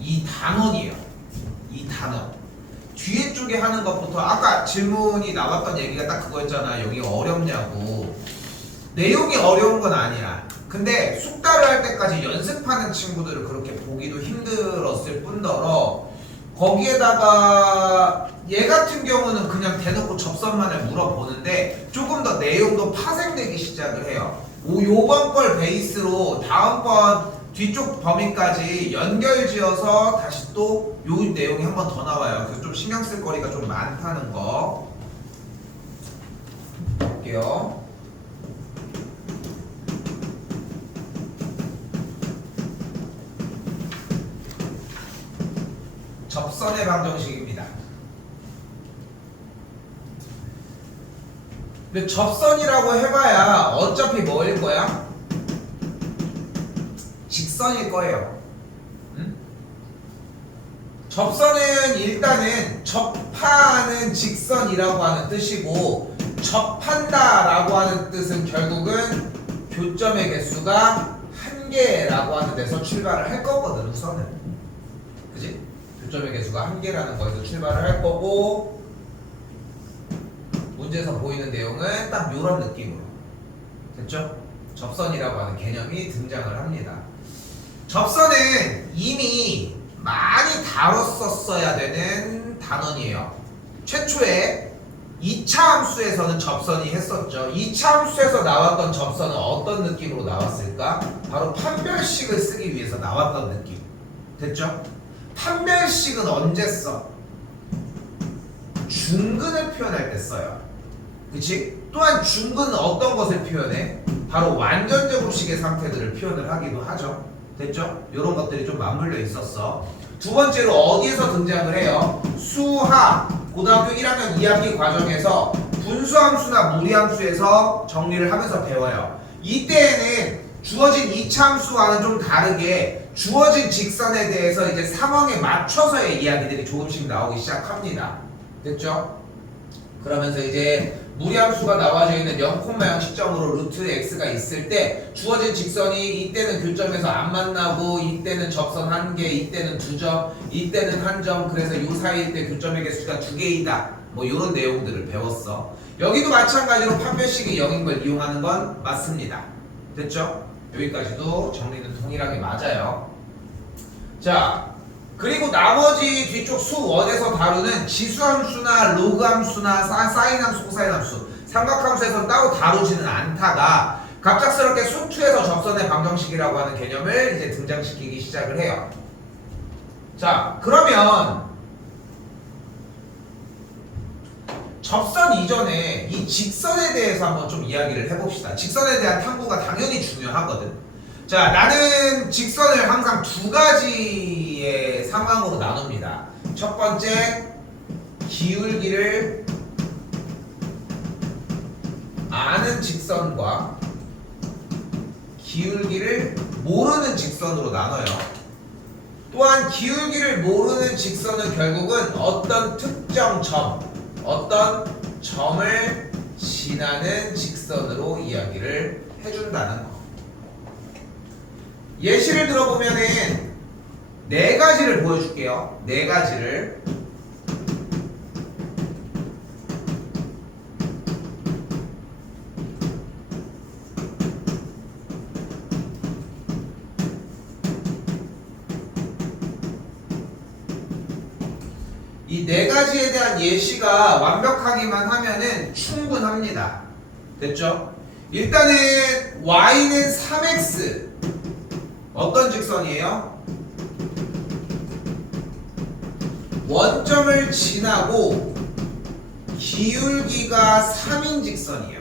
이 단원이에요. 이 단원. 뒤에 쪽에 하는 것부터 아까 질문이 나왔던 얘기가 딱 그거였잖아. 여기 어렵냐고. 내용이 어려운 건 아니야. 근데 숙달을 할 때까지 연습하는 친구들을 그렇게 보기도 힘들었을 뿐더러 거기에다가 얘 같은 경우는 그냥 대놓고 접선만을 물어보는데 조금 더 내용도 파생되기 시작을 해요. 요번 걸 베이스로 다음번 뒤쪽 범위까지 연결지어서 다시 또 요 내용이 한 번 더 나와요. 그래서 좀 신경 쓸 거리가 좀 많다는 거 볼게요. 접선의 방정식입니다. 근데 접선이라고 해봐야 어차피 뭐일 거야? 직선일 거예요. 응? 접선은 일단은 접하는 직선이라고 하는 뜻이고 접한다 라고 하는 뜻은 결국은 교점의 개수가 한 개라고 하는 데서 출발을 할 거거든. 우선은 그지? 교점의 개수가 한 개라는 거에서 출발을 할 거고 문제에서 보이는 내용은 딱 이런 느낌으로 됐죠? 접선이라고 하는 개념이 등장을 합니다. 접선은 이미 많이 다뤘었어야 되는 단원이에요. 최초에 2차 함수에서는 접선이 했었죠. 2차 함수에서 나왔던 접선은 어떤 느낌으로 나왔을까? 바로 판별식을 쓰기 위해서 나왔던 느낌. 됐죠? 판별식은 언제 써? 중근을 표현할 때 써요. 그치? 또한 중근은 어떤 것을 표현해? 바로 완전제곱식의 상태들을 표현을 하기도 하죠. 됐죠? 이런 것들이 좀 맞물려 있었어. 두 번째로 어디에서 등장을 해요? 수학 고등학교 1학년 2학기 과정에서 분수함수나 무리함수에서 정리를 하면서 배워요. 이때에는 주어진 2차 함수와는 좀 다르게 주어진 직선에 대해서 이제 상황에 맞춰서의 이야기들이 조금씩 나오기 시작합니다. 됐죠? 그러면서 이제 무리함수가 나와져 있는 0,0 시점으로 루트 x가 있을 때 주어진 직선이 이때는 교점에서 안 만나고 이때는 접선 1개, 이때는 2점, 이때는 1점, 그래서 이 사이일 때 교점의 개수가 2개이다. 뭐 이런 내용들을 배웠어. 여기도 마찬가지로 판별식이 0인 걸 이용하는 건 맞습니다. 됐죠? 여기까지도 정리는 동일하게 맞아요. 자, 그리고 나머지 뒤쪽 수원에서 다루는 지수함수나 로그함수나 사인함수, 코사인함수, 삼각함수에서 따로 다루지는 않다가 갑작스럽게 수2에서 접선의 방정식이라고 하는 개념을 이제 등장시키기 시작을 해요. 자, 그러면 접선 이전에 이 직선에 대해서 한번 좀 이야기를 해봅시다. 직선에 대한 탐구가 당연히 중요하거든. 자, 나는 직선을 항상 두 가지의 상황으로 나눕니다. 첫 번째, 기울기를 아는 직선과 기울기를 모르는 직선으로 나눠요. 또한 기울기를 모르는 직선은 결국은 어떤 특정 점, 어떤 점을 지나는 직선으로 이야기를 해준다는 거. 예시를 들어보면은 네 가지를 보여줄게요. 네 가지를. 이 네 가지에 대한 예시가 완벽하기만 하면은 충분합니다. 됐죠? 일단은 y는 3x 어떤 직선이에요? 원점을 지나고 기울기가 3인 직선이에요.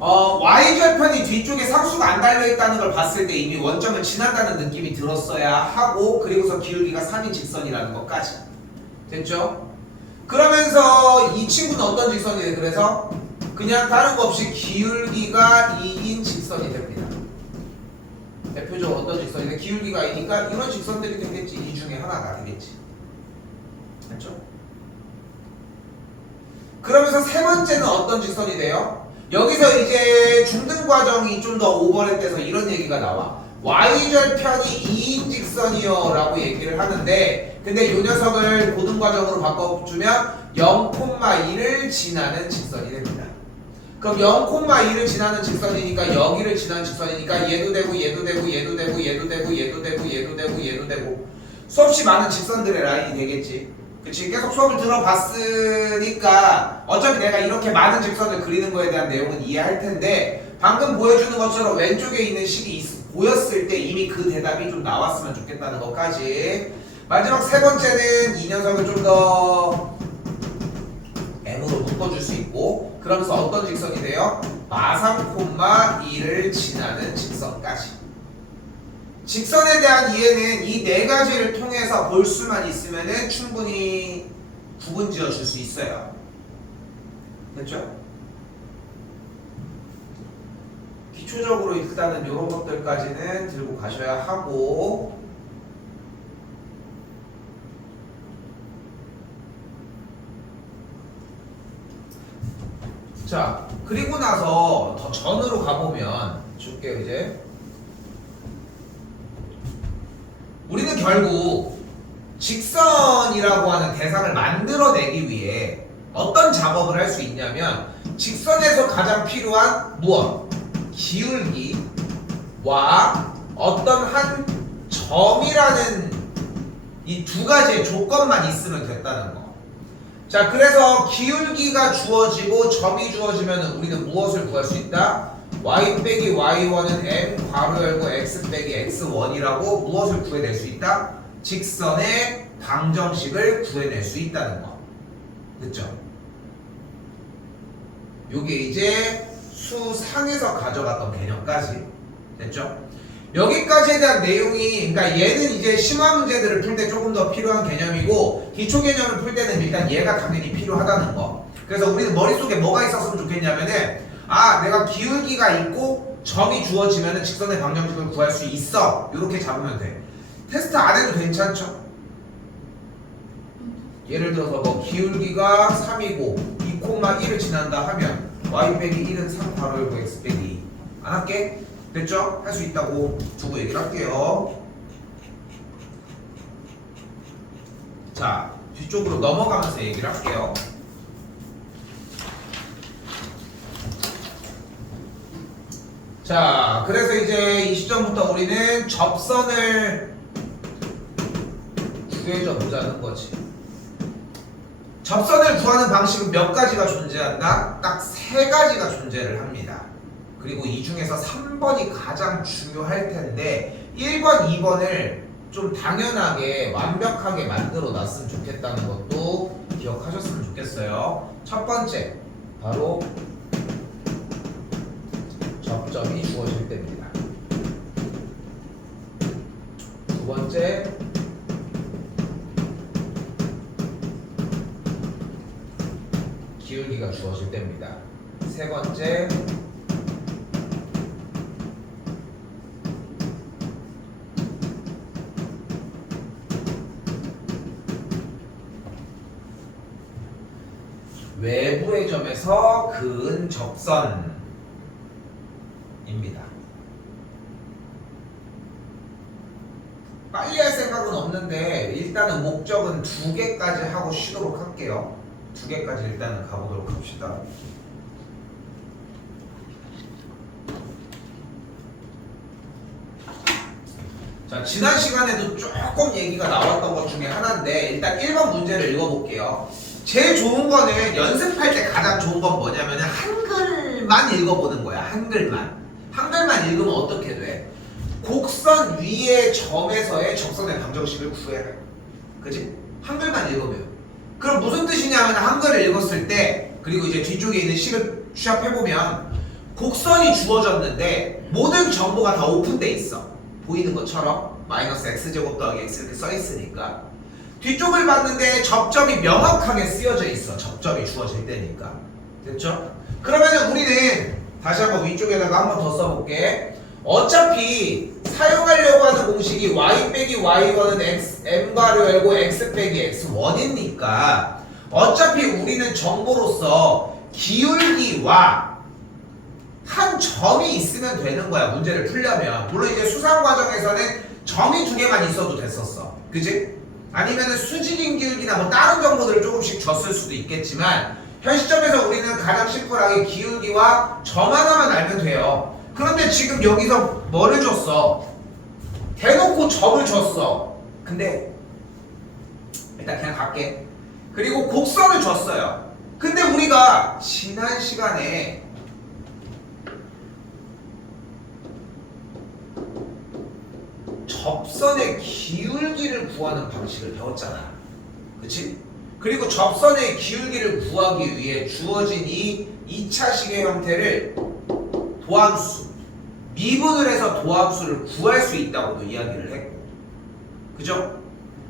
y절편이 뒤쪽에 상수가 안 달려있다는 걸 봤을 때 이미 원점을 지난다는 느낌이 들었어야 하고 그리고서 기울기가 3인 직선이라는 것까지. 됐죠? 그러면서 이 친구는 어떤 직선이 돼? 그래서 그냥 다른 거 없이 기울기가 2인 직선이 됩니다. 대표적으로 어떤 직선이 돼? 기울기가 2니까 이런 직선들이 되겠지. 이 중에 하나가 되겠지. 됐죠? 그러면서 세 번째는 어떤 직선이 돼요? 여기서 이제 중등 과정이 좀 더 오버랩돼서 이런 얘기가 나와. y절편이 2인 직선이요 라고 얘기를 하는데, 근데 이 녀석을 고등 과정으로 바꿔주면 0,2를 지나는 직선이 됩니다. 그럼 0,2를 지나는 직선이니까 여기를 지나는 직선이니까 얘도 되고 얘도 되고 얘도 되고 얘도 되고 얘도 되고 얘도 되고 얘도 되고 수없이 많은 직선들의 라인이 되겠지. 그치? 계속 수업을 들어봤으니까 어차피 내가 이렇게 많은 직선을 그리는 거에 대한 내용은 이해할 텐데, 방금 보여주는 것처럼 왼쪽에 있는 식이 보였을 때 이미 그 대답이 좀 나왔으면 좋겠다는 것까지. 마지막 세 번째는 이 녀석을 좀 더 M으로 묶어줄 수 있고, 그러면서 어떤 직선이 돼요? 마3,2를 지나는 직선까지. 직선에 대한 이해는 이 네 가지를 통해서 볼 수만 있으면은 충분히 구분 지어 줄 수 있어요. 됐죠? 기초적으로 일단은 이런 것들까지는 들고 가셔야 하고, 자, 그리고 나서 더 전으로 가보면 줄게요. 이제 우리는 결국 직선이라고 하는 대상을 만들어내기 위해 어떤 작업을 할 수 있냐면, 직선에서 가장 필요한 무엇? 기울기와 어떤 한 점이라는 이 두 가지의 조건만 있으면 됐다는 거. 자, 그래서 기울기가 주어지고 점이 주어지면 우리는 무엇을 구할 수 있다? y 빼기 y1은 m 괄호 열고 x 빼기 x1이라고 무엇을 구해낼 수 있다? 직선의 방정식을 구해낼 수 있다는 거. 됐죠? 요게 이제 수상에서 가져갔던 개념까지. 됐죠? 여기까지에 대한 내용이, 그러니까 얘는 이제 심화 문제들을 풀 때 조금 더 필요한 개념이고, 기초 개념을 풀 때는 일단 얘가 당연히 필요하다는 거. 그래서 우리는 머릿속에 뭐가 있었으면 좋겠냐면은, 아, 내가 기울기가 있고 점이 주어지면은 직선의 방정식을 구할 수 있어. 이렇게 잡으면 돼. 테스트 안 해도 괜찮죠? 예를 들어서 뭐 기울기가 3이고 2,1을 지난다 하면 y 빼기 1은 3 괄호 열고 x 빼기 2. 안 할게? 됐죠? 할 수 있다고 두고 얘기를 할게요. 자, 뒤쪽으로 넘어가면서 얘기를 할게요. 자, 그래서 이제 이 시점부터 우리는 접선을 구해줘 보자는 거지. 접선을 구하는 방식은 몇 가지가 존재한다? 딱 세 가지가 존재를 합니다. 그리고 이 중에서 3번이 가장 중요할 텐데 1번, 2번을 좀 당연하게 완벽하게 만들어 놨으면 좋겠다는 것도 기억하셨으면 좋겠어요. 첫 번째, 바로 접점이 주어질 때입니다. 두 번째, 기울기가 주어질 때입니다. 세 번째, 외부의 점에서 그은 접선입니다. 빨리 할 생각은 없는데 일단은 목적은 2개까지 하고 쉬도록 할게요. 2개까지 일단은 가보도록 합시다. 자, 지난 시간에도 조금 얘기가 나왔던 것 중에 하나인데 일단 1번 문제를 읽어볼게요. 제일 좋은 거는 연습할 때 가장 좋은 건 뭐냐면 한글만 읽어보는 거야. 한글만 읽으면 어떻게 돼? 곡선 위의 점에서의 접선의 방정식을 구해라. 그치? 한글만 읽으면. 그럼 무슨 뜻이냐면 한글을 읽었을 때, 그리고 이제 뒤쪽에 있는 식을 취합해보면 곡선이 주어졌는데 모든 정보가 다 오픈돼 있어. 보이는 것처럼 마이너스 x제곱 더하기 x 이렇게 써있으니까. 뒤쪽을 봤는데 접점이 명확하게 쓰여져 있어. 접점이 주어질 때니까. 됐죠? 그러면 우리는 다시 한번 위쪽에다가 한번 더 써볼게. 어차피 사용하려고 하는 공식이 y 빼기 y1은 x, m 괄호 열고 x 빼기 x1이니까 어차피 우리는 정보로서 기울기와 한 점이 있으면 되는 거야, 문제를 풀려면. 물론 이제 수상 과정에서는 점이 두 개만 있어도 됐었어. 그지? 아니면은 수직인 기울기나 뭐 다른 정보들을 조금씩 줬을 수도 있겠지만, 현 시점에서 우리는 가장 심플하게 기울기와 점 하나만 알면 돼요. 그런데 지금 여기서 뭐를 줬어? 대놓고 점을 줬어. 근데 일단 그냥 갈게. 그리고 곡선을 줬어요. 근데 우리가 지난 시간에 접선의 기울기를 구하는 방식을 배웠잖아. 그치? 그리고 접선의 기울기를 구하기 위해 주어진 이 2차식의 형태를 도함수, 미분을 해서 도함수를 구할 수 있다고도 이야기를 했고, 그죠?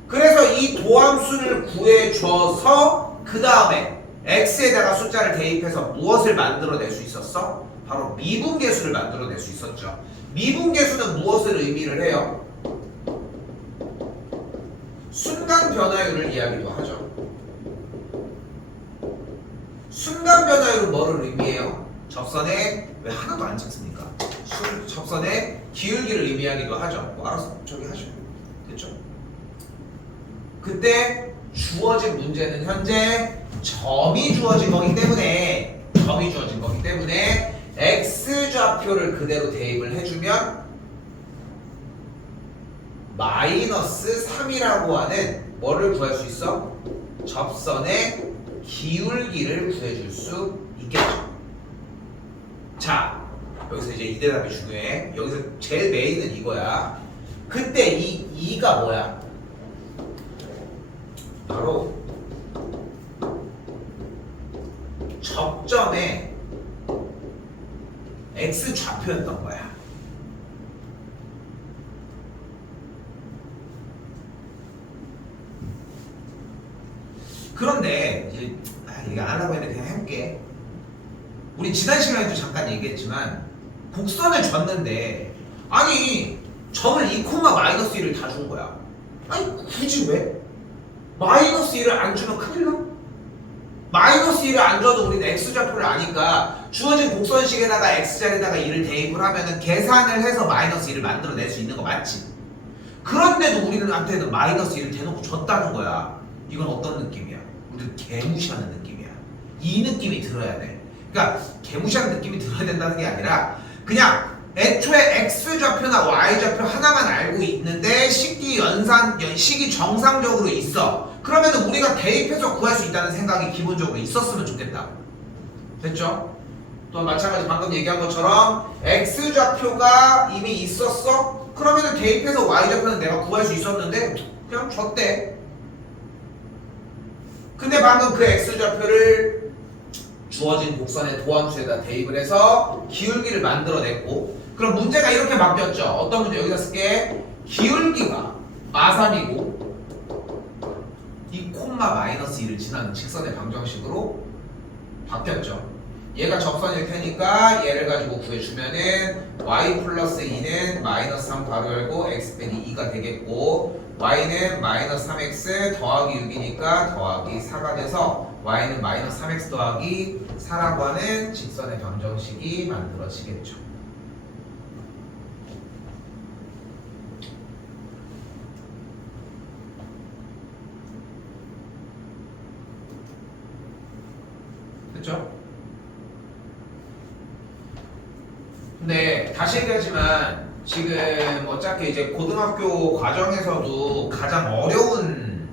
그래서 이 도함수를 구해줘서 그 다음에 x에다가 숫자를 대입해서 무엇을 만들어낼 수 있었어? 바로 미분계수를 만들어낼 수 있었죠. 미분계수는 무엇을 의미를 해요? 순간 변화율을 이야기도 하죠. 순간 변화율은 뭐를 의미해요? 접선의 왜 하나도 안 찾습니까? 접선의 기울기를 의미하기도 하죠. 뭐 알아서 저기 하죠. 됐죠? 그때 주어진 문제는 현재 점이 주어진 거기 때문에 x좌표를 그대로 대입을 해주면 마이너스 3이라고 하는 뭐를 구할 수 있어? 접선의 기울기를 구해줄 수 있겠죠. 자, 여기서 이제 이 대답이 중요해. 여기서 제일 메인은 이거야. 그때 이 2가 뭐야? 바로 접점의 x좌표였던 거야. 그런데 이제 이거 안 하려고 했는데 그냥 해볼게. 우리 지난 시간에도 잠깐 얘기했지만 곡선을 줬는데 아니 점을 2, 마이너스 1을 다 준 거야. 아니 굳이 왜? 마이너스 1을 안 주면 큰일 나? 마이너스 1을 안 줘도 우리는 x좌표를 아니까 주어진 곡선식에다가 x자리에다가 1을 대입을 하면은 계산을 해서 마이너스 1을 만들어낼 수 있는 거 맞지? 그런데도 우리한테는 마이너스 1을 대놓고 줬다는 거야. 이건 어떤 느낌이야? 우리는 개무시하는 느낌이야. 이 느낌이 들어야 돼. 그러니까 개무시하는 느낌이 들어야 된다는 게 아니라 그냥 애초에 x좌표나 y좌표 하나만 알고 있는데 식이 정상적으로 있어. 그러면 우리가 대입해서 구할 수 있다는 생각이 기본적으로 있었으면 좋겠다. 됐죠? 또 마찬가지 방금 얘기한 것처럼 x좌표가 이미 있었어? 그러면 대입해서 y좌표는 내가 구할 수 있었는데 그냥 줬대. 근데 방금 그 x좌표를 주어진 곡선의 도함수에다 대입을 해서 기울기를 만들어냈고, 그럼 문제가 이렇게 바뀌었죠. 어떤 문제 여기다 쓸게. 기울기가 마3이고 2, 마이너스 1을 지나는 직선의 방정식으로 바뀌었죠. 얘가 접선일 테니까 얘를 가지고 구해주면은 y 플러스 2는 마이너스 3 바로 열고 x 빼기 2가 되겠고, y는 마이너스 3x 더하기 6이니까 더하기 4가 돼서 y는 마이너스 3x 더하기 4라고 하는 직선의 방정식이 만들어지겠죠. 됐죠? 근데 다시 얘기하지만 지금 어차피 이제 고등학교 과정에서도 가장 어려운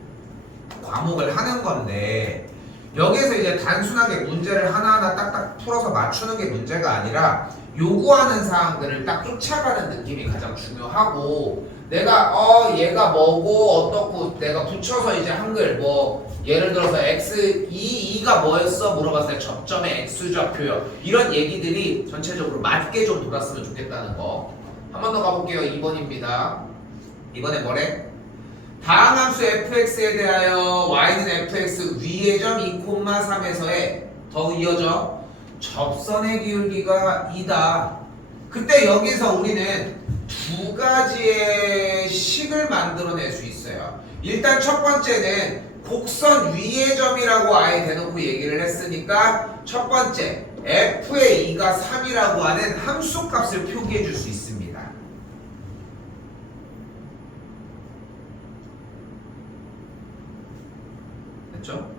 과목을 하는 건데, 여기에서 이제 단순하게 문제를 하나하나 딱딱 풀어서 맞추는 게 문제가 아니라 요구하는 사항들을 딱 쫓아가는 느낌이 가장 중요하고, 내가 얘가 뭐고 어떻고 내가 붙여서 이제 한글 뭐 예를 들어서 x2가 뭐였어 물어봤을 때 접점의 x좌표요, 이런 얘기들이 전체적으로 맞게 좀 돌았으면 좋겠다는 거. 한 번 더 가볼게요. 2번입니다. 이번에 뭐래? 다음 함수 fx에 대하여 y는 fx 위의 점 2, 3에서의 더 이어져 접선의 기울기가 2다. 그때 여기서 우리는 두 가지의 식을 만들어낼 수 있어요. 일단 첫 번째는 곡선 위의 점이라고 아예 대놓고 얘기를 했으니까 첫 번째 f의 2가 3이라고 하는 함수값을 표기해 줄 수 있습니다. 됐죠?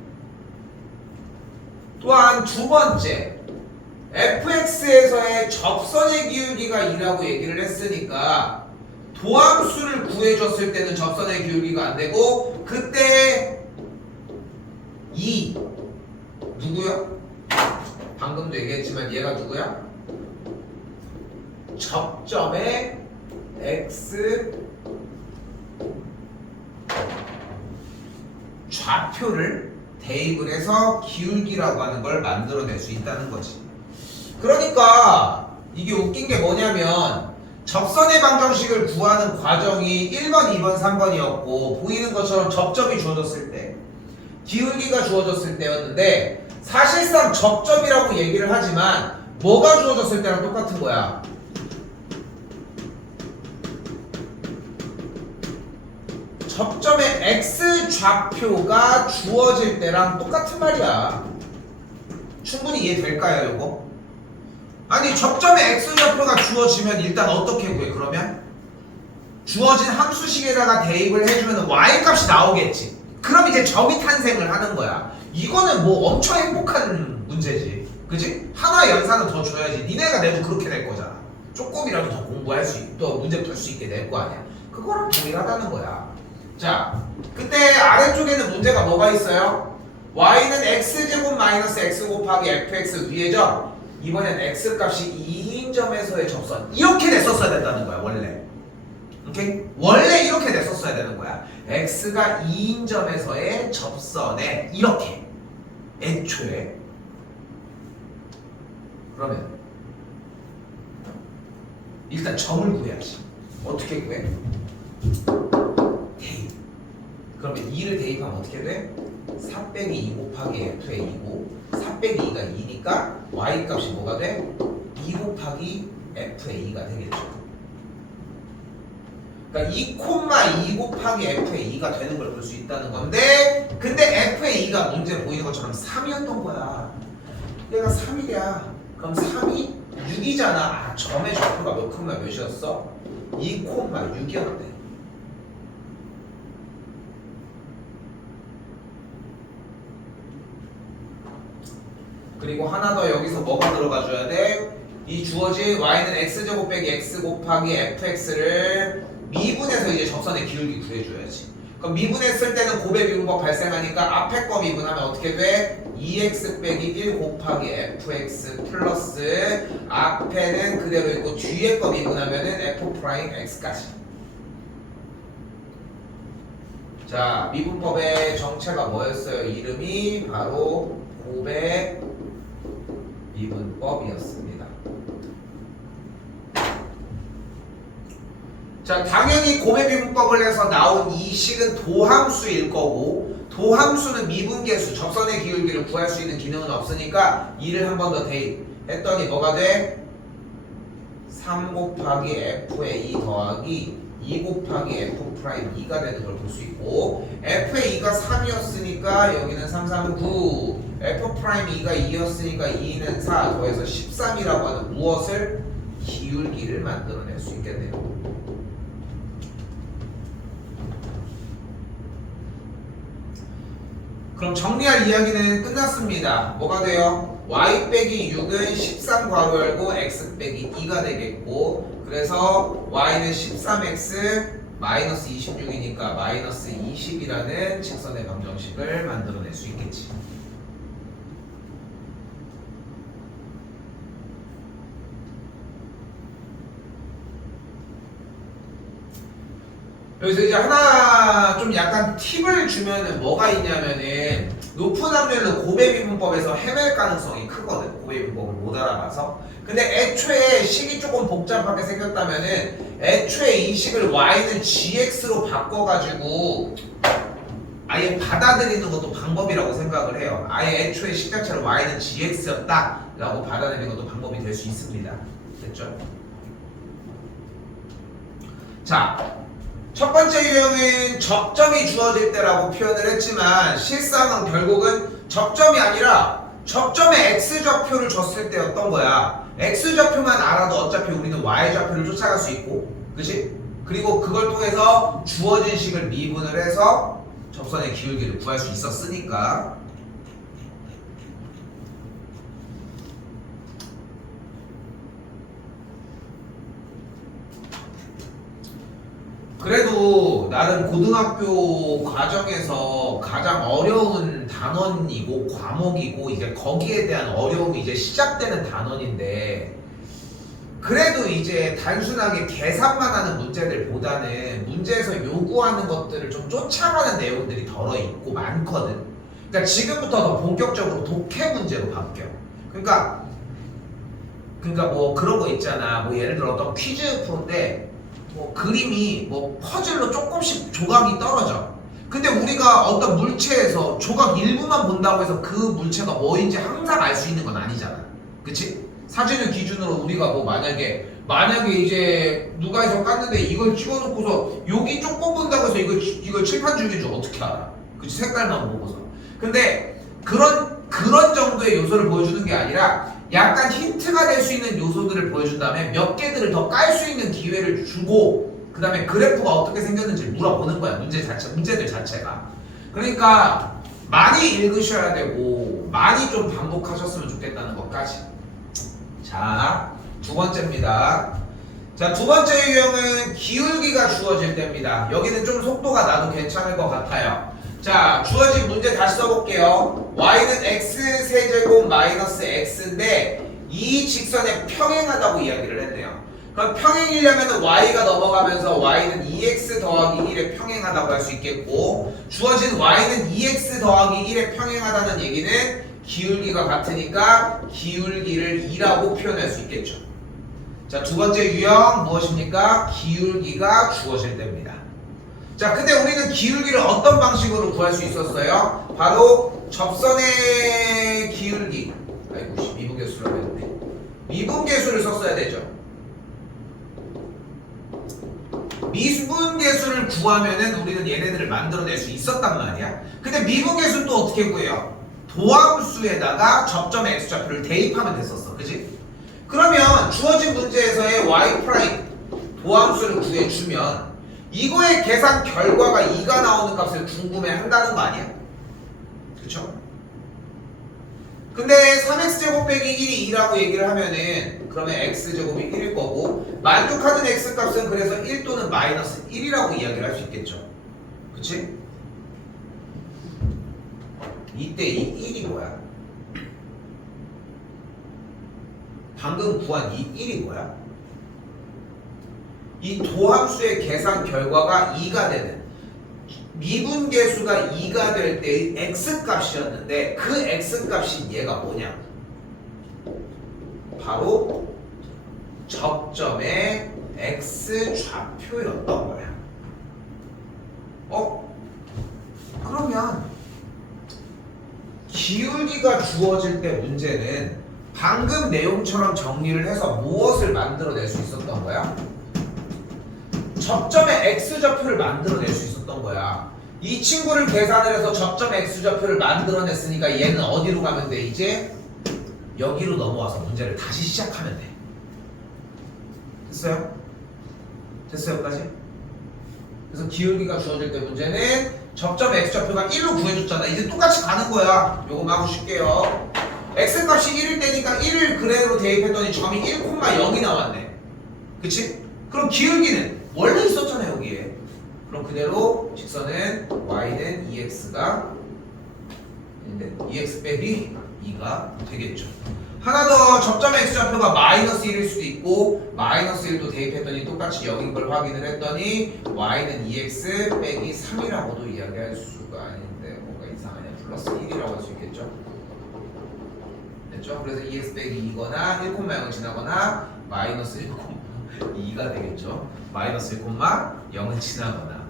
또한 두 번째, fx에서의 접선의 기울기가 2라고 얘기를 했으니까 도함수를 구해줬을 때는 접선의 기울기가 안 되고 그때 2 누구요? 방금도 얘기했지만 얘가 누구야? 접점의 x 좌표를 대입을 해서 기울기라고 하는 걸 만들어낼 수 있다는 거지. 그러니까 이게 웃긴 게 뭐냐면 접선의 방정식을 구하는 과정이 1번, 2번, 3번이었고 보이는 것처럼 접점이 주어졌을 때 기울기가 주어졌을 때였는데 사실상 접점이라고 얘기를 하지만 뭐가 주어졌을 때랑 똑같은 거야. 접점의 x 좌표가 주어질 때랑 똑같은 말이야. 충분히 이해될까요, 이거? 아니, 접점의 x 좌표가 주어지면 일단 어떻게 구해? 그러면 주어진 함수식에다가 대입을 해주면 y 값이 나오겠지. 그럼 이제 점이 탄생을 하는 거야. 이거는 뭐 엄청 행복한 문제지, 그지? 하나 연산은 더 줘야지. 니네가 내도 그렇게 될 거잖아. 조금이라도 더 공부할 수 또 문제 풀 수 있게 될 거 아니야. 그거랑 동일하다는 거야. 자, 그때 아래쪽에는 문제가 뭐가 있어요? y는 x제곱 마이너스 x 곱하기 fx 위의 점. 이번엔 x 값이 2인 점에서의 접선. 이렇게 됐었어야 된다는 거야, 원래. 오케이? 원래 이렇게 됐었어야 되는 거야. x가 2인 점에서의 접선에 이렇게 애초에. 그러면 일단 점을 구해야지. 어떻게 구해? 대입. 그러면 2를 대입하면 어떻게 돼? 4 빼기 2 곱하기 f의 2고 4 빼기 2가 2니까 y 값이 뭐가 돼? 2 곱하기 f의 2가 되겠죠. 그러니까 2, 2 곱하기 f의 2가 되는 걸 볼 수 있다는 건데 근데 f의 2가 문제 보이는 것처럼 3이었던 거야. 얘가 3이야. 그럼 3이 6이잖아. 아, 점의 좌표가 몇 콤마 몇이었어? 2, 6이었대. 그리고 하나 더 여기서 뭐가 들어가 줘야 돼? 이 주어진 y는 x제곱 빼기 x 곱하기 fx를 미분해서 이제 접선의 기울기 구해줘야지. 그럼 미분했을 때는 곱의 미분법 발생하니까 앞에 거 미분하면 어떻게 돼? 2x 빼기 1 곱하기 fx 플러스 앞에는 그대로 있고 뒤에 거 미분하면은 f 프라임 x까지. 자, 미분법의 정체가 뭐였어요? 이름이 바로 곱의 미분법이었습니다. 자, 당연히 곱의 미분법을 해서 나온 이 식은 도함수일 거고 도함수는 미분계수, 접선의 기울기를 구할 수 있는 기능은 없으니까 2를 한 번 더 대입했더니 뭐가 돼? 3 곱하기 f의 2 더하기 2 곱하기 f 프라임 2가 되는 걸 볼 수 있고 f의 2가 3이었으니까 여기는 3, 3은 9 f 프라임 2가 2였으니까 2는 4 더해서 13이라고 하는 무엇을? 기울기를 만들어낼 수 있겠네요. 그럼 정리할 이야기는 끝났습니다. 뭐가 돼요? y 빼기 6은 13 괄호 열고 x 빼기 2가 되겠고 그래서 y는 13x 마이너스 26이니까 마이너스 20이라는 직선의 방정식을 만들어낼 수 있겠지. 여기서 이제 하나 좀 약간 팁을 주면은 뭐가 있냐면은 높은 확률로 곱의 미분법에서 헤맬 가능성이 크거든. 곱의 미분법을 못 알아봐서. 근데 애초에 식이 조금 복잡하게 생겼다면은 애초에 이 식을 y는 gx로 바꿔가지고 아예 받아들이는 것도 방법이라고 생각을 해요. 아예 애초에 식 자체로 y는 gx였다 라고 받아들이는 것도 방법이 될 수 있습니다. 됐죠? 자, 첫 번째 유형은 접점이 주어질 때라고 표현을 했지만 실상은 결국은 접점이 아니라 접점에 x좌표를 줬을 때 어떤 거야? x좌표만 알아도 어차피 우리는 y좌표를 쫓아갈 수 있고, 그치? 그리고 그걸 통해서 주어진 식을 미분을 해서 접선의 기울기를 구할 수 있었으니까. 그래도 나는 고등학교 과정에서 가장 어려운 단원이고 과목이고 이제 거기에 대한 어려움이 이제 시작되는 단원인데, 그래도 이제 단순하게 계산만 하는 문제들보다는 문제에서 요구하는 것들을 좀 쫓아가는 내용들이 덜어 있고 많거든. 그러니까 지금부터 더 본격적으로 독해 문제로 바뀌어. 그러니까 뭐 그런 거 있잖아. 뭐 예를 들어 어떤 퀴즈 프로인데 뭐 그림이 뭐 퍼즐로 조금씩 조각이 떨어져. 근데 우리가 어떤 물체에서 조각 일부만 본다고 해서 그 물체가 뭐인지 항상 알 수 있는 건 아니잖아. 그치? 사진을 기준으로 우리가 뭐 만약에 이제 누가 해서 깠는데 이걸 찍어놓고서 여기 조금 본다고 해서 이걸 칠판 중인 줄 어떻게 알아? 그치? 색깔만 보고서. 근데 그런 정도의 요소를 보여주는 게 아니라 약간 힌트가 될 수 있는 요소들을 보여준 다음에 몇 개들을 더 깔 수 있는 기회를 주고, 그 다음에 그래프가 어떻게 생겼는지 물어보는 거야. 문제들 자체가. 그러니까 많이 읽으셔야 되고 많이 좀 반복하셨으면 좋겠다는 것까지. 자, 두 번째입니다. 자, 두 번째 유형은 기울기가 주어질 때입니다. 여기는 좀 속도가 나도 괜찮을 것 같아요. 자, 주어진 문제 다시 써볼게요. y는 x 세제곱 마이너스 x인데 이 직선에 평행하다고 이야기를 했네요. 그럼 평행이려면 y가 넘어가면서 y는 2x 더하기 1에 평행하다고 할 수 있겠고, 주어진 y는 2x 더하기 1에 평행하다는 얘기는 기울기가 같으니까 기울기를 2라고 표현할 수 있겠죠. 자, 두 번째 유형 무엇입니까? 기울기가 주어질 때입니다. 자, 근데 우리는 기울기를 어떤 방식으로 구할 수 있었어요? 바로 접선의 기울기. 아이고, 미분계수라고 했네. 미분계수를 썼어야 되죠. 미분계수를 구하면은 우리는 얘네들을 만들어낼 수 있었단 말이야. 근데 미분계수는 또 어떻게 구해요? 도함수에다가 접점 x좌표를 대입하면 됐었어. 그치? 그러면 주어진 문제에서의 y' 도함수를 구해주면 이거의 계산 결과가 2가 나오는 값을 궁금해 한다는 거 아니야? 그쵸? 근데 3x제곱 빼기 1이 2라고 얘기를 하면은 그러면 x제곱이 1일 거고, 만족하는 x값은 그래서 1 또는 마이너스 1이라고 이야기를 할 수 있겠죠. 그치? 이때 이 1이 뭐야? 방금 구한 이 1이 뭐야? 이 도함수의 계산 결과가 2가 되는, 미분계수가 2가 될 때의 x값이었는데 그 x값이 얘가 뭐냐? 바로 접점의 x좌표였던 거야. 그러면 기울기가 주어질 때 문제는 방금 내용처럼 정리를 해서 무엇을 만들어낼 수 있었던 거야? 접점의 x좌표를 만들어낼 수 있었던 거야. 이 친구를 계산을 해서 접점 x좌표를 만들어냈으니까 얘는 어디로 가면 돼? 이제 여기로 넘어와서 문제를 다시 시작하면 돼. 됐어요? 됐어요까지? 그래서 기울기가 주어질 때 문제는 접점 x좌표가 1로 구해줬잖아. 이제 똑같이 가는 거야. 요거 마구 쉴게요. x값이 1일 때니까 1을 그래로 대입했더니 점이 1,0이 나왔네. 그치? 그럼 기울기는 원래 있었잖아 여기에. 그럼 그대로 직선은 y는 2x가 2x 빼기 2가 되겠죠. 하나 더, 접점 x좌표가 마이너스 1일 수도 있고 마이너스 1도 대입했더니 똑같이 0인 걸 확인을 했더니 y는 2x 빼기 3이라고도 이야기할 수가 아닌데 뭔가 이상하냐. 플러스 1이라고 할 수 있겠죠. 됐죠? 그래서 2x 빼기 2거나 1,0을 지나거나 마이너스 1,2가 되겠죠. 마이너스 1,0을 지나거나.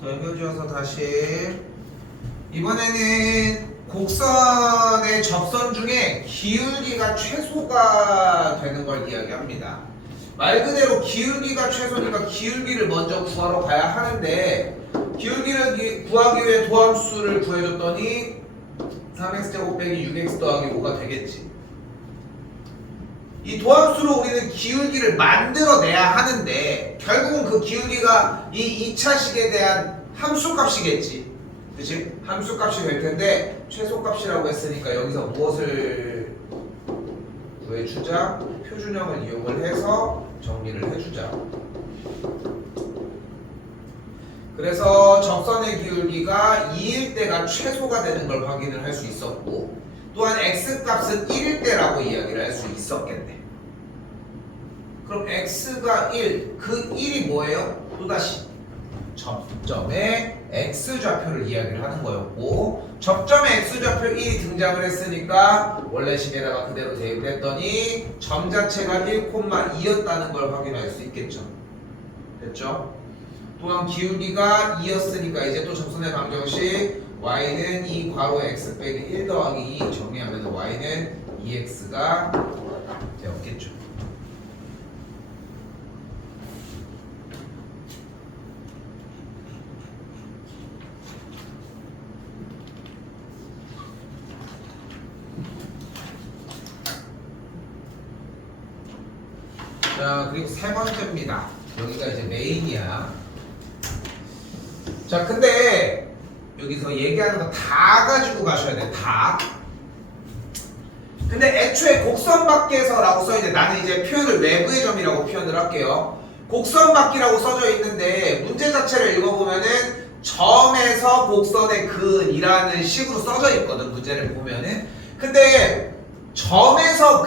자, 연결지어서 다시 이번에는 곡선의 접선 중에 기울기가 최소가 되는 걸 이야기합니다. 말 그대로 기울기가 최소니까 기울기를 먼저 구하러 가야 하는데 기울기를 구하기 위해 도함수를 구해줬더니 3x제곱 빼기 6x 더하기 5가 되겠지. 이 도함수로 우리는 기울기를 만들어내야 하는데 결국은 그 기울기가 이 2차식에 대한 함수값이겠지. 그치? 함수값이 될 텐데 최소값이라고 했으니까 여기서 무엇을 구해주자? 표준형을 이용을 해서 정리를 해주자. 그래서 접선의 기울기가 2일 때가 최소가 되는 걸 확인을 할 수 있었고 또한 x값은 1일 때라고 이야기를 할 수 있었겠네. 그럼 x가 1, 그 1이 뭐예요? 또다시 접점의 x좌표를 이야기를 하는 거였고 접점의 x좌표 1이 등장을 했으니까 원래 식에다가 그대로 대입을 했더니 점 자체가 1,2였다는 걸 확인할 수 있겠죠. 됐죠? 또한 기울기가 2였으니까 이제 또 접선의 방정식 y는 2 괄호 x 빼기 1 더하기 2 정리하면 y는 2x가 되었겠죠. 자, 그리고 세 번째입니다. 여기가 이제 메인이야. 자, 근데 여기서 얘기하는 거 다 가지고 가셔야 돼. 다. 근데 애초에 곡선 밖에서라고 써있는데 나는 이제 표현을 외부의 점이라고 표현을 할게요. 곡선 밖이라고 써져 있는데 문제 자체를 읽어보면은 점에서 곡선의 근이라는 식으로 써져 있거든. 문제를 보면은. 근데 점에서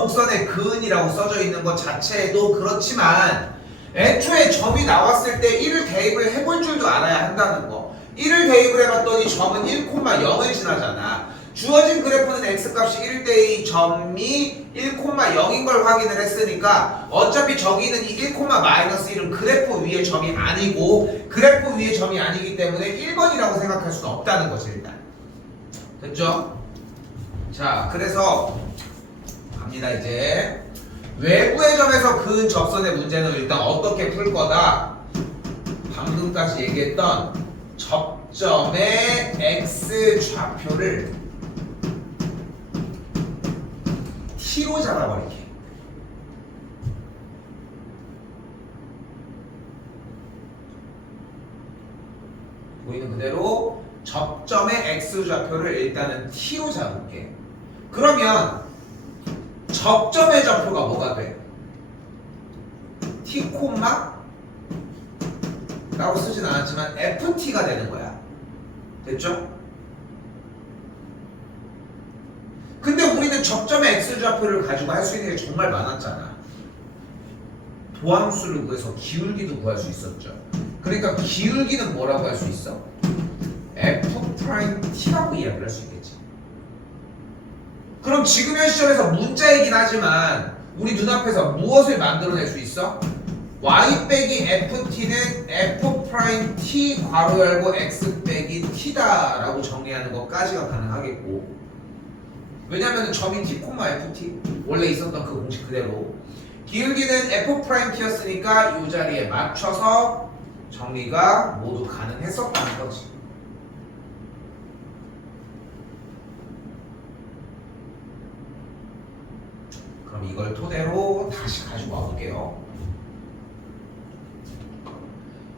곡선의 근이라고 써져 있는 것 자체도 그렇지만 애초에 점이 나왔을 때 1을 대입을 해볼 줄도 알아야 한다는 거. 1을 대입을 해봤더니 점은 1,0을 지나잖아. 주어진 그래프는 x값이 1일 때의 점이 1,0인 걸 확인을 했으니까 어차피 저기는 이 1,-1은 그래프 위의 점이 아니고 그래프 위의 점이 아니기 때문에 1번이라고 생각할 수는 없다는 거지 일단. 됐죠? 자, 그래서 갑니다 이제. 외부의 점에서 근 접선의 문제는 일단 어떻게 풀 거다? 방금까지 얘기했던 접점의 x좌표를 t로 잡아버리기. 보이는 그대로 접점의 x좌표를 일단은 t로 잡을게. 그러면 접점의 좌표가 뭐가 돼? t, 라고 쓰진 않았지만 ft가 되는 거야. 됐죠? 근데 우리는 접점의 x좌표를 가지고 할 수 있는 게 정말 많았잖아. 도함수를 구해서 기울기도 구할 수 있었죠. 그러니까 기울기는 뭐라고 할 수 있어? f't라고 이야기를 할 수 있겠지. 그럼 지금 현 시점에서 문자이긴 하지만 우리 눈앞에서 무엇을 만들어낼 수 있어? y 빼기 ft는 f't 괄호 열고 x 빼기 t다 라고 정리하는 것까지가 가능하겠고 왜냐면 점이 t, ft 원래 있었던 그 공식 그대로 기울기는 f't였으니까 이 자리에 맞춰서 정리가 모두 가능했었다는 거지. 그럼 이걸 토대로 다시 가지고 와볼게요.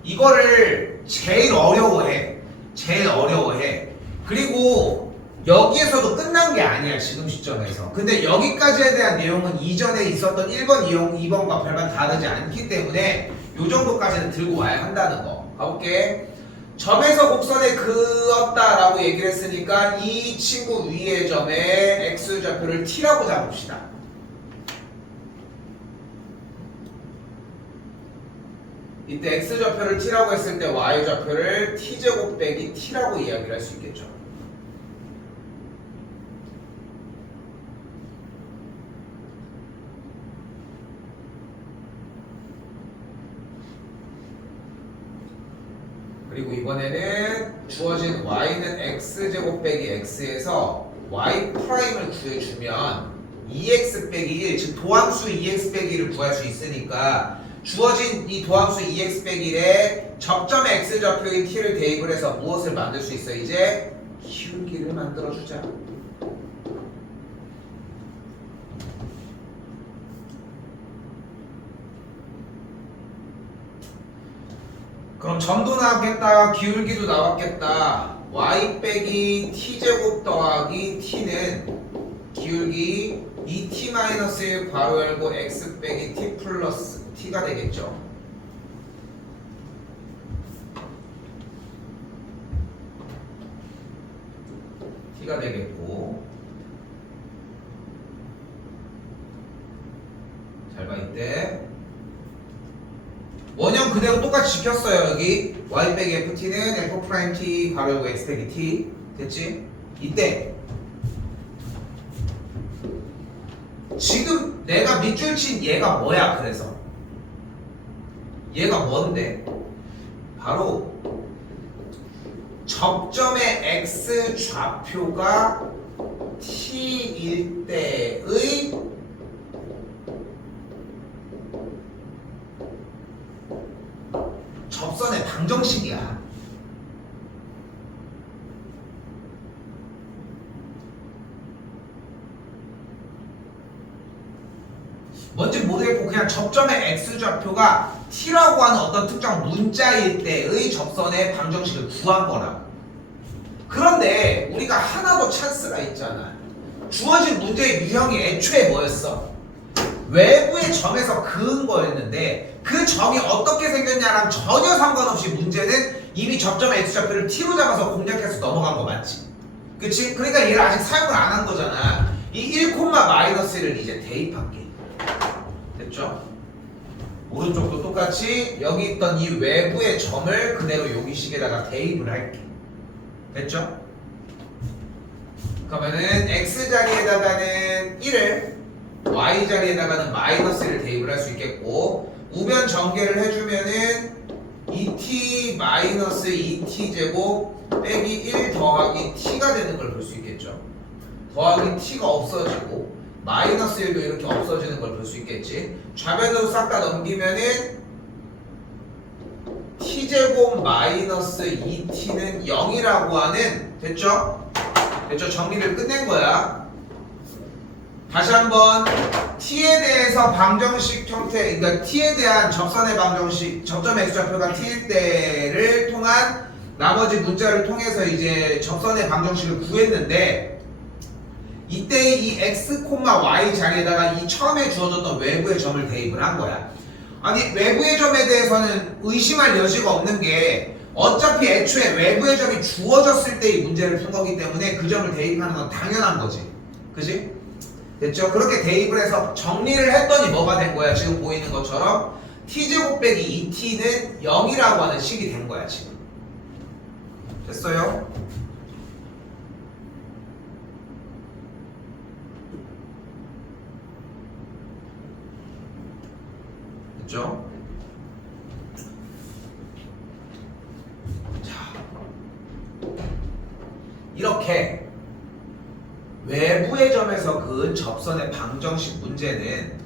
이거를 제일 어려워해. 그리고 여기에서도 끝난 게 아니야 지금 시점에서. 근데 여기까지에 대한 내용은 이전에 있었던 1번, 2번과 별반 다르지 않기 때문에 요 정도까지는 들고 와야 한다는 거. 가볼게. 점에서 곡선에 그었다라고 얘기를 했으니까 이 친구 위의 점의 x좌표를 t라고 잡읍시다. 이때 x좌표를 t라고 했을 때 y좌표를 t제곱 빼기 t라고 이야기를 할 수 있겠죠. 그리고 이번에는 주어진 y는 x제곱 빼기 x에서 y 프라임을 구해주면 2x 빼기 1, 즉 도함수 2x 빼기 1을 구할 수 있으니까 주어진 이 도함수 2x 빼기 1에 접점의 x좌표인 t를 대입을 해서 무엇을 만들 수 있어? 이제 기울기를 만들어주자. 그럼 점도 나왔겠다. 기울기도 나왔겠다. y 빼기 t제곱 더하기 t는 기울기 2t-1 괄호 열고 x 빼기 t 플러스 t가 되겠죠. t가 되겠고, 잘 봐. 이때 원형 그대로 똑같이 지켰어요. 여기 y 빼기 ft는 f 프라임 t 괄호 열고 x 빼기 t 됐지? 이때 지금 내가 밑줄 친 얘가 뭐야? 그래서 얘가 뭔데? 바로 접점의 x 좌표가 t일 때의 접선의 방정식이야. 뭔지 모르겠고 그냥 접점의 x좌표가 t라고 하는 어떤 특정 문자일 때의 접선의 방정식을 구한 거라고. 그런데 우리가 하나도 찬스가 있잖아. 주어진 문제의 유형이 애초에 뭐였어? 외부의 점에서 그은 거였는데 그 점이 어떻게 생겼냐랑 전혀 상관없이 문제는 이미 접점의 x좌표를 t로 잡아서 공략해서 넘어간 거 맞지? 그치? 그러니까 얘를 아직 사용을 안 한 거잖아. 이 1, 마이너스를 이제 대입할게. 됐죠? 오른쪽도 똑같이 여기 있던 이 외부의 점을 그대로 여기 식에다가 대입을 할게. 됐죠? 그러면은 x 자리에다가는 1을 y 자리에다가는 마이너스를 대입을 할 수 있겠고, 우변 전개를 해주면은 2t 마이너스 2t 제곱 빼기 1 더하기 t가 되는 걸 볼 수 있겠죠. 더하기 t가 없어지고 마이너스 1도 이렇게 없어지는 걸 볼 수 있겠지. 좌변으로 싹 다 넘기면은 t제곱 마이너스 2t는 0이라고 하는, 됐죠? 됐죠? 정리를 끝낸 거야. 다시 한번 t에 대해서 방정식 형태, 그러니까 t에 대한 접선의 방정식, 접점의 x좌표가 t일 때를 통한 나머지 문자를 통해서 이제 접선의 방정식을 구했는데, 이때 이 x, y 자리에다가 이 처음에 주어졌던 외부의 점을 대입을 한 거야. 아니, 외부의 점에 대해서는 의심할 여지가 없는 게 어차피 애초에 외부의 점이 주어졌을 때 이 문제를 푼 거기 때문에 그 점을 대입하는 건 당연한 거지. 그지? 됐죠? 그렇게 대입을 해서 정리를 했더니 뭐가 된 거야? 지금 보이는 것처럼 t제곱 빼기 2t는 0이라고 하는 식이 된 거야 지금. 됐어요? 됐죠? 자, 이렇게 외부의 점에서 그은 접선의 방정식 문제는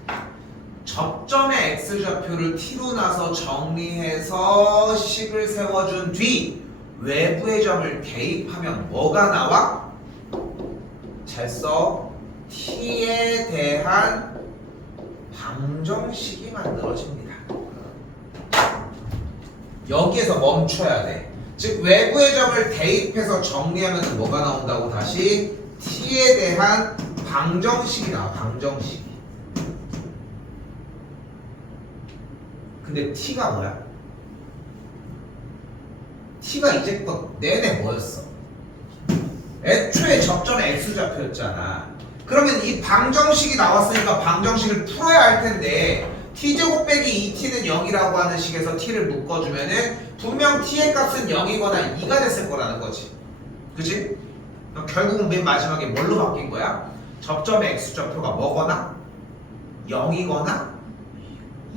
접점의 x좌표를 t로 나서 정리해서 식을 세워준 뒤 외부의 점을 대입하면 뭐가 나와? 잘 써. t에 대한 방정식이 만들어집니다. 여기에서 멈춰야 돼. 즉 외부의 점을 대입해서 정리하면 뭐가 나온다고? 다시 t에 대한 방정식이 나와. 방정식. 근데 t가 뭐야? t가 이제껏 내내 뭐였어? 애초에 접점의 x좌표였잖아. 그러면 이 방정식이 나왔으니까 방정식을 풀어야 할 텐데 t제곱 빼기 2t는 0이라고 하는 식에서 t를 묶어주면은 분명 t의 값은 0이거나 2가 됐을 거라는 거지. 그치? 결국은 맨 마지막에 뭘로 바뀐 거야? 접점의 x좌표가 뭐거나 0이거나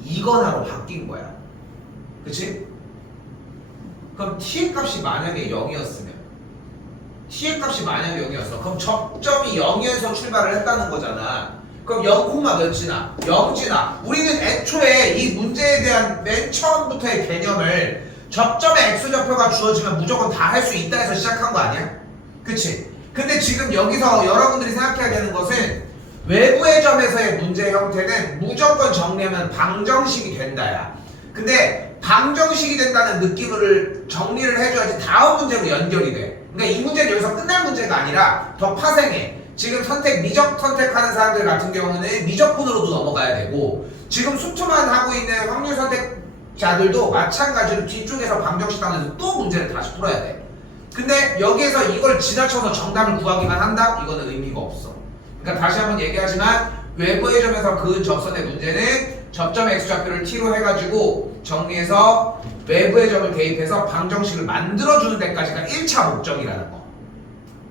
2거나로 바뀐 거야. 그치? 그럼 t의 값이 만약에 0이었으면 t의 값이 만약에 0이었어. 그럼 접점이 0에서 출발을 했다는 거잖아. 그럼 0, 몇 지나? 0 지나. 우리는 애초에 이 문제에 대한 맨 처음부터의 개념을 접점의 x좌표가 주어지면 무조건 다 할 수 있다 해서 시작한 거 아니야? 그치? 근데 지금 여기서 여러분들이 생각해야 되는 것은 외부의 점에서의 문제 형태는 무조건 정리하면 방정식이 된다야. 근데 방정식이 된다는 느낌을 정리를 해줘야지 다음 문제로 연결이 돼. 그러니까 이 문제는 여기서 끝날 문제가 아니라 더 파생해. 지금 미적 선택하는 사람들 같은 경우는 미적분으로도 넘어가야 되고, 지금 수투만 하고 있는 확률 선택자들도 마찬가지로 뒤쪽에서 방정식 하면서 또 문제를 다시 풀어야 돼. 근데 여기에서 이걸 지나쳐서 정답을 구하기만 한다? 이거는 의미가 없어. 그러니까 다시 한번 얘기하지만 외부의 점에서 그은 접선의 문제는 접점의 x좌표를 t로 해가지고 정리해서 외부의 점을 대입해서 방정식을 만들어주는 데까지가 1차 목적이라는 거.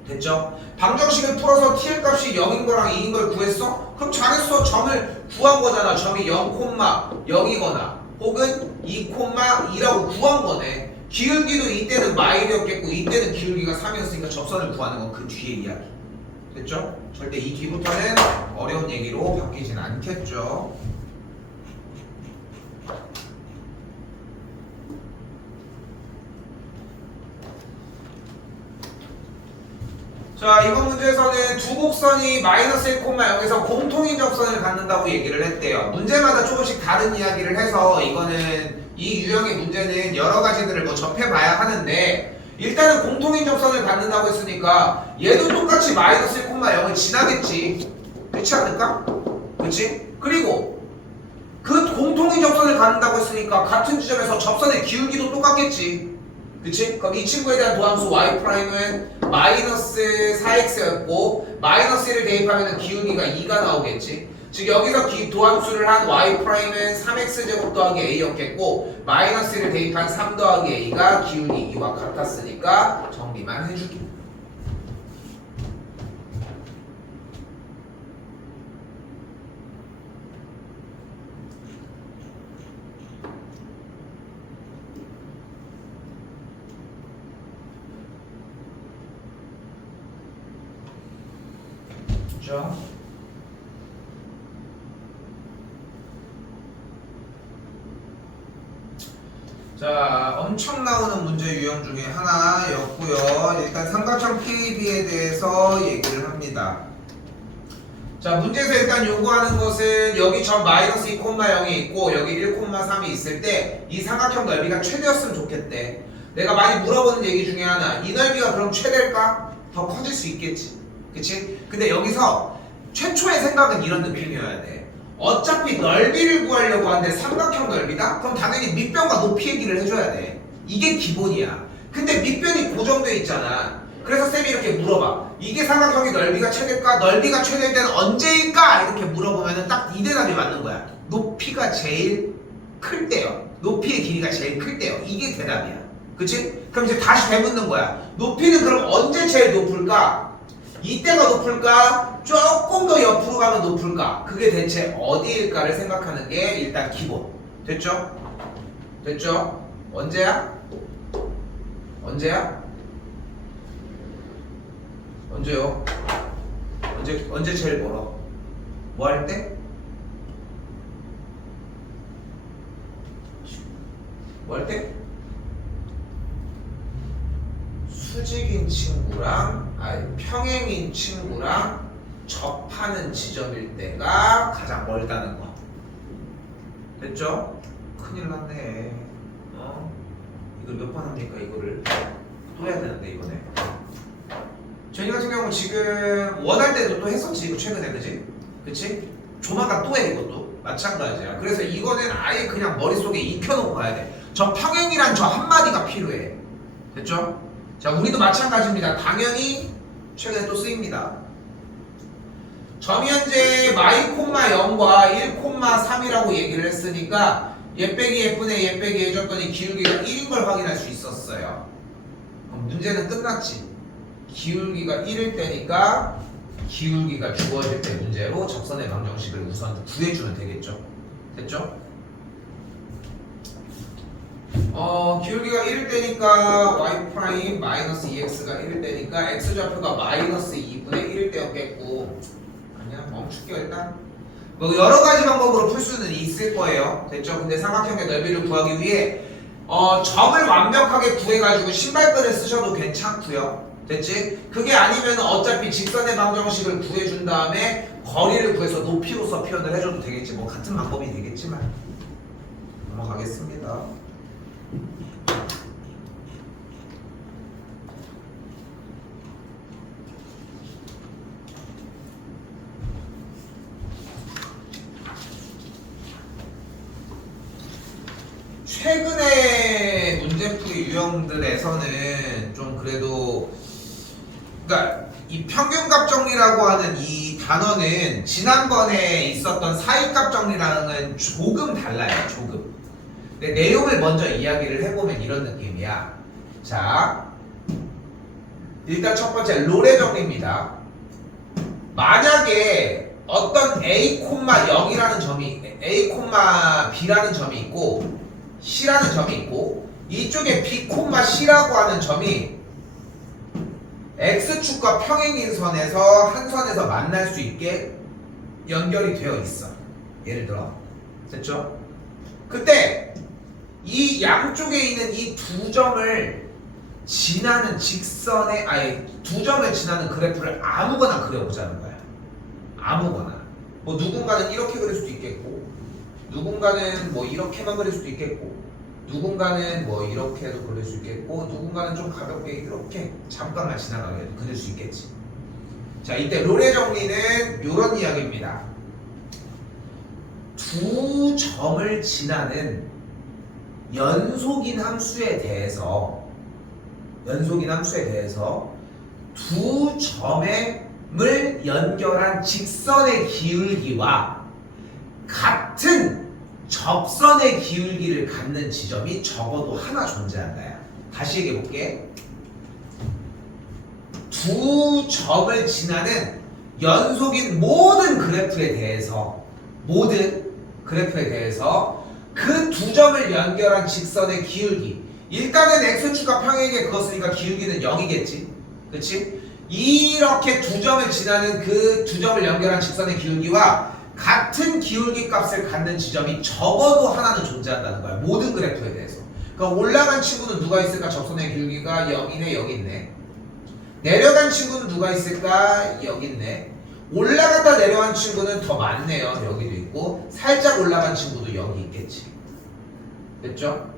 됐죠? 방정식을 풀어서 t의 값이 0인 거랑 2인 걸 구했어? 그럼 잘했어. 점을 구한 거잖아. 점이 0,0이거나 혹은 2,2라고 구한 거네. 기울기도 이때는 마일이었겠고 이때는 기울기가 3이었으니까 접선을 구하는 건 그 뒤의 이야기. 됐죠? 절대 이 뒤부터는 어려운 얘기로 바뀌진 않겠죠. 자, 이번 문제에서는 두 곡선이 마이너스 1,0에서 공통인 접선을 갖는다고 얘기를 했대요. 문제마다 조금씩 다른 이야기를 해서 이거는 이 유형의 문제는 여러 가지들을 뭐 접해봐야 하는데, 일단은 공통인 접선을 갖는다고 했으니까 얘도 똑같이 마이너스 1,0을 지나겠지. 그렇지 않을까? 그렇지? 그리고 그 공통인 접선을 갖는다고 했으니까 같은 지점에서 접선의 기울기도 똑같겠지. 그치? 그럼 이 친구에 대한 도함수 y'은 마이너스 4x였고 마이너스 1을 대입하면 기울기가 2가 나오겠지. 즉 여기서 도함수를 한 y'은 3x제곱 더하기 a였겠고 마이너스 1을 대입한 3 더하기 a가 기울기 2와 같았으니까 정리만 해주기. 자, 엄청 나오는 문제 유형 중에 하나였고요. 일단 삼각형 PAB에 대해서 얘기를 합니다. 자, 문제에서 일단 요구하는 것은 여기 점 마이너스 2,0이 있고 여기 1,3이 있을 때 이 삼각형 넓이가 최대였으면 좋겠대. 내가 많이 물어보는 얘기 중에 하나, 이 넓이가 그럼 최대일까? 더 커질 수 있겠지. 그치? 근데 여기서 최초의 생각은 이런 느낌이어야 돼. 어차피 넓이를 구하려고 하는데 삼각형 넓이다? 그럼 당연히 밑변과 높이 얘기를 해줘야 돼. 이게 기본이야. 근데 밑변이 고정돼 있잖아. 그래서 쌤이 이렇게 물어봐. 이게 삼각형의 넓이가 최대일까? 넓이가 최대일 때는 언제일까? 이렇게 물어보면 딱 이 대답이 맞는 거야. 높이가 제일 클 때요. 높이의 길이가 제일 클 때요. 이게 대답이야. 그치? 그럼 이제 다시 되묻는 거야. 높이는 그럼 언제 제일 높을까? 이때가 높을까? 조금 더 옆으로 가면 높을까? 그게 대체 어디일까를 생각하는 게 일단 기본. 됐죠? 됐죠? 언제야? 언제야? 언제요? 언제 제일 멀어? 뭐 할 때? 뭐 할 때? 수직인 친구랑 평행인 친구랑 접하는 지점일 때가 가장 멀다는 거. 됐죠? 큰일 났네. 이걸 몇 번 합니까? 이거를 또 해야 되는데 이번에. 저희 같은 경우는 지금 원할 때도 또 했었지. 이거 최근에. 그치? 조만간 또 해. 이것도 마찬가지야. 그래서 이거는 아예 그냥 머릿속에 익혀놓고 가야 돼. 저 평행이란 저 한마디가 필요해. 됐죠? 자, 우리도 마찬가지입니다. 당연히 최근에 또 쓰입니다. 점이 현재 마이,0과 1,3이라고 얘기를 했으니까 얘 빼기 얘분의 얘 빼기 해줬더니 기울기가 1인 걸 확인할 수 있었어요. 그럼 문제는 끝났지. 기울기가 1일 때니까 기울기가 주어질 때 문제로 접선의 방정식을 우선 구해주면 되겠죠. 됐죠? 기울기가 1일 때니까 y' 마이너스 2x가 1일 때니까 x좌표가 마이너스 2분의 1일 때였겠고, 그냥 멈출게요 일단. 뭐 여러 가지 방법으로 풀 수는 있을 거예요. 됐죠? 근데 삼각형의 넓이를 구하기 위해 점을 완벽하게 구해가지고 신발끈을 쓰셔도 괜찮고요. 됐지? 그게 아니면 어차피 직선의 방정식을 구해준 다음에 거리를 구해서 높이로서 표현을 해줘도 되겠지. 뭐 같은 방법이 되겠지만 넘어가겠습니다. 최근의 문제풀이 유형들에서는 좀 그래도 그러니까 이 평균값 정리라고 하는 이 단어는 지난번에 있었던 사이값 정리랑은 조금 달라요. 조금. 근데 내용을 먼저 이야기를 해보면 이런 느낌이야. 자, 일단 첫 번째 롤의 정리입니다. 만약에 어떤 A,0이라는 점이 A,B라는 점이 있고 C라는 점이 있고 이쪽에 B,C라고 하는 점이 X축과 평행인 선에서 한 선에서 만날 수 있게 연결이 되어 있어. 예를 들어 됐죠? 그때 이 양쪽에 있는 이 두 점을 지나는 직선의 두 점을 지나는 그래프를 아무거나 그려보자는 거야. 아무거나. 뭐 누군가는 이렇게 그릴 수도 있겠고 누군가는 뭐 이렇게만 그릴 수도 있겠고 누군가는 뭐 이렇게도 그릴 수 있겠고 누군가는 좀 가볍게 이렇게 잠깐만 지나가게 그릴 수 있겠지. 자, 이때 롤의 정리는 이런 이야기입니다. 두 점을 지나는 연속인 함수에 대해서 두 점을 연결한 직선의 기울기와 같은 접선의 기울기를 갖는 지점이 적어도 하나 존재한다. 다시 얘기해 볼게. 두 점을 지나는 연속인 모든 그래프에 대해서 그 두 점을 연결한 직선의 기울기, 일단은 x축과 평행에 그었으니까 기울기는 0이겠지. 그치? 이렇게 두 점을 지나는 그 두 점을 연결한 직선의 기울기와 같은 기울기 값을 갖는 지점이 적어도 하나는 존재한다는 거야. 모든 그래프에 대해서. 그러니까 올라간 친구는 누가 있을까? 접선의 기울기가 0이네, 여기 있네. 내려간 친구는 누가 있을까? 여기 있네. 올라갔다 내려간 친구는 더 많네요. 여기도 있고 살짝 올라간 친구도 여기 있겠지. 됐죠?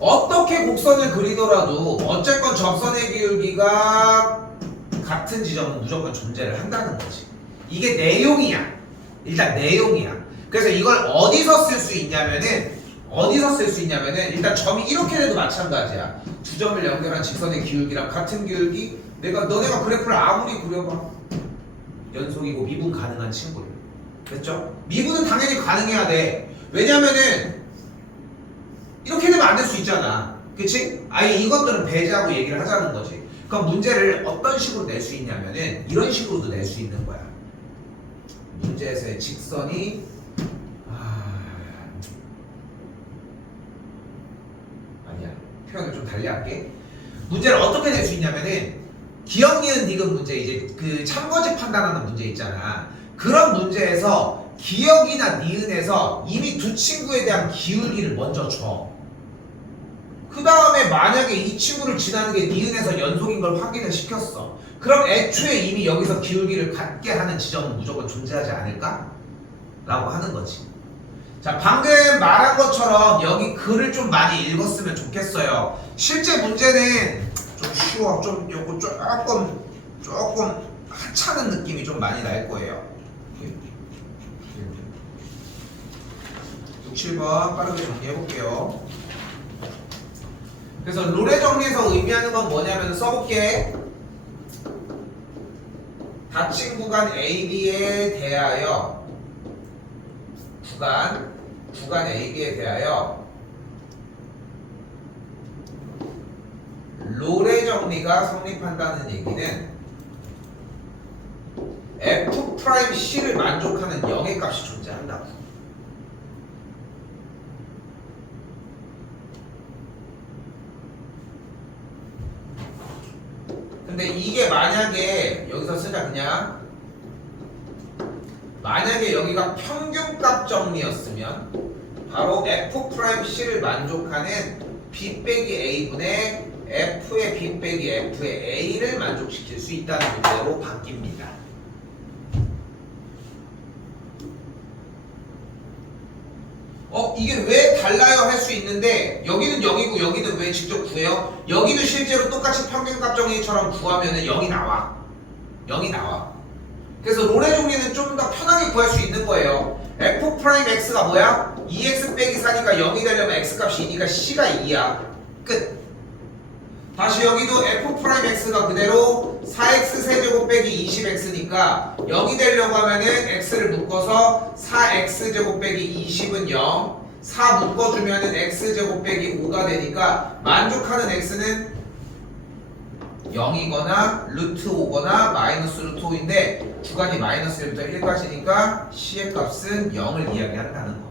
어떻게 곡선을 그리더라도 어쨌건 접선의 기울기가 같은 지점은 무조건 존재를 한다는 거지. 이게 내용이야. 일단 내용이야. 그래서 이걸 어디서 쓸 수 있냐면은 일단 점이 이렇게 돼도 마찬가지야. 두 점을 연결한 직선의 기울기랑 같은 기울기, 너네가 그래프를 아무리 그려봐 연속이고 미분 가능한 친구를. 됐죠? 미분은 당연히 가능해야 돼. 왜냐면은 이렇게 되면 안 될 수 있잖아. 그치? 아예 이것들은 배제하고 얘기를 하자는 거지. 그럼 문제를 어떤 식으로 낼 수 있냐면은 이런 식으로도 낼 수 있는 거야. 문제에서의 직선이 아니야. 표현을 좀 달리 할게. 문제를 어떻게 낼 수 있냐면은 기억, 니은, 디귿 문제, 이제 그 참고집 판단하는 문제 있잖아. 그런 문제에서 기억이나 니은에서 이미 두 친구에 대한 기울기를 먼저 줘. 그 다음에 만약에 이 친구를 지나는 게 니은에서 연속인 걸 확인을 시켰어. 그럼 애초에 이미 여기서 기울기를 갖게 하는 지점은 무조건 존재하지 않을까? 라고 하는 거지. 자, 방금 말한 것처럼 여기 글을 좀 많이 읽었으면 좋겠어요. 실제 문제는 좀 쉬워. 좀 요거 조금 하찮은 느낌이 좀 많이 날 거예요. 6, 7번 빠르게 정리해 볼게요. 그래서 롤의 정리에서 의미하는 건 뭐냐면 써볼게. 닫힌 구간 AB에 대하여 구간 AB에 대하여 롤의 정리가 성립한다는 얘기는 F'C를 만족하는 0의 값이 존재한다고. 이게 만약에 여기서 쓰자 그냥 만약에 여기가 평균값 정리였으면 바로 F'C를 만족하는 B 빼기 A분의 F의 B 빼기 F의 A를 만족시킬 수 있다는 문제로 바뀝니다. 이게 왜 달라요 할 수 있는데 여기는 0이고 여기는 왜 직접 구해요? 여기도 실제로 똑같이 평균값 정리처럼 구하면은 0이 나와. 0이 나와. 그래서 롤의 종리는 좀 더 편하게 구할 수 있는 거예요. F'X가 뭐야? 2x 빼기 4니까 0이 되려면 X값이 2니까 C가 2야. 끝. 다시 여기도 F'X가 그대로 4x 세제곱 빼기 20x니까 0이 되려고 하면은 x를 묶어서 4x제곱 빼기 20은 0 4 묶어주면은 x제곱 빼기 5가 되니까 만족하는 x는 0이거나 루트 5거나 마이너스 루트 5인데 주간이 마이너스 1부터 1까지니까 c의 값은 0을 이야기한다는 거.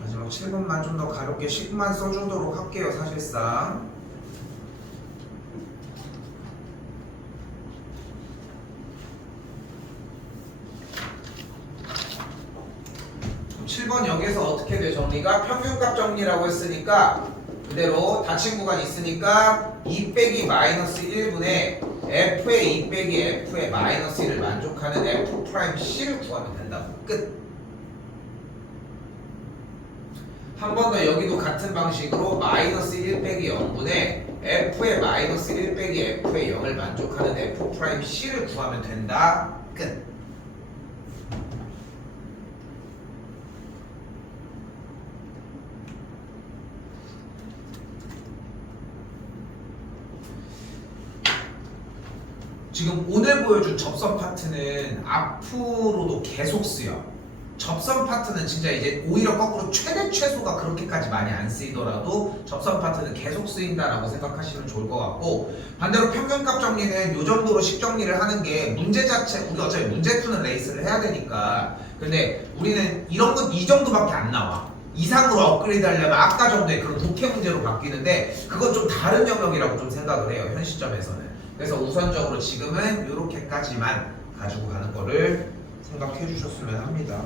마지막 7번만 좀 더 가볍게 10만 써주도록 할게요. 사실상 7번 여기에서 어떻게 돼? 정리가 평균값 정리라고 했으니까 그대로 닫힌 구간 있으니까 2 빼기 마이너스 1분의 F의 2 빼기 F의 마이너스 1을 만족하는 F'C를 구하면 된다고. 끝. 한 번 더 여기도 같은 방식으로 마이너스 1 빼기 0분의 F의 마이너스 1 빼기 F의 0을 만족하는 F'C를 구하면 된다. 끝. 지금 오늘 보여준 접선 파트는 앞으로도 계속 쓰여. 접선 파트는 진짜 이제 오히려 거꾸로 최대 최소가 그렇게까지 많이 안 쓰이더라도 접선 파트는 계속 쓰인다라고 생각하시면 좋을 것 같고, 반대로 평균값 정리는 이 정도로 식 정리를 하는 게 문제 자체, 우리 어차피 문제 푸는 레이스를 해야 되니까. 근데 우리는 이런 건 이 정도밖에 안 나와. 이상으로 업그레이드 하려면 아까 정도의 그런 독해 문제로 바뀌는데 그건 좀 다른 영역이라고 좀 생각을 해요, 현 시점에서는. 그래서 우선적으로 지금은 이렇게까지만 가지고 가는 거를 생각해 주셨으면 합니다.